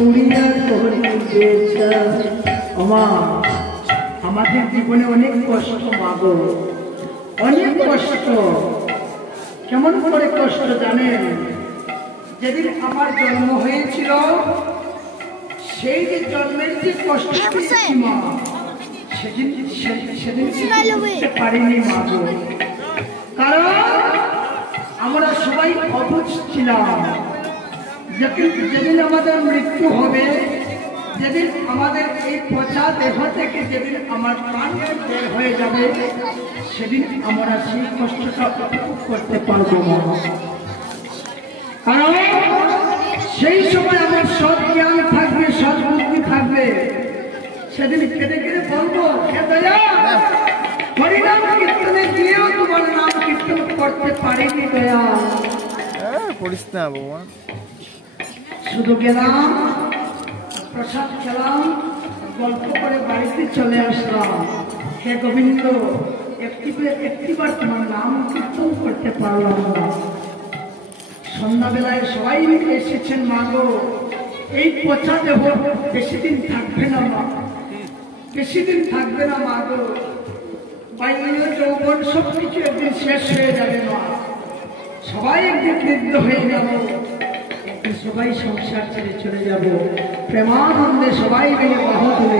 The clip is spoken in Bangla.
পুরিয়া করিবে আমা আমাদের জীবনে অনেক কষ্ট মাগো, অনেক কষ্ট। কেমন করে কষ্ট জানেন? যেদিন আমার জন্ম হয়েছিল সেই যে জন্মের যে কষ্ট মা, সেদিন বুঝতে পারিনি মাগো। কারণ আমরা সবাই অবুঝ ছিলাম। যেদিন আমাদের মৃত্যু হবে, যেদিন আমাদের এই পচা দেহ থেকে যেদিন আমার প্রাণ বের হয়ে যাবে, সেদিন আমরা সেই কষ্টটা উপভোগ করতে পারবো না। কারণ সেই সময় আমার সৎ জ্ঞান থাকবে, সৎ বুদ্ধি থাকবে। সেদিন কেঁদে কেঁদে বলবো, হে দয়া, হরিনাম কীর্তনে গিয়েও তোমার নাম কীর্তন করতে পারিনি দয়া। পড়িস না বাবা, শুধু গেলাম, প্রসাদ খেলাম, গল্প করে বাড়িতে চলে আসলাম। হে গোবিন্দ, একটিবার তোমার নাম কীর্তন করতে পারলাম না। সন্ধ্যাবেলায় সবাই এসেছেন মাগো, এই পচা দেহ বেশি দিন থাকবে না মা, বেশি দিন থাকবে না মাগো। বাল্য যৌবন সবকিছু একদিন শেষ হয়ে যাবে মা, সবাই একদিন বৃদ্ধ হয়ে যাব, সবাই সংসার ছেড়ে চলে যাব। প্রেমানন্দে সবাই মিলে বাহু তুলে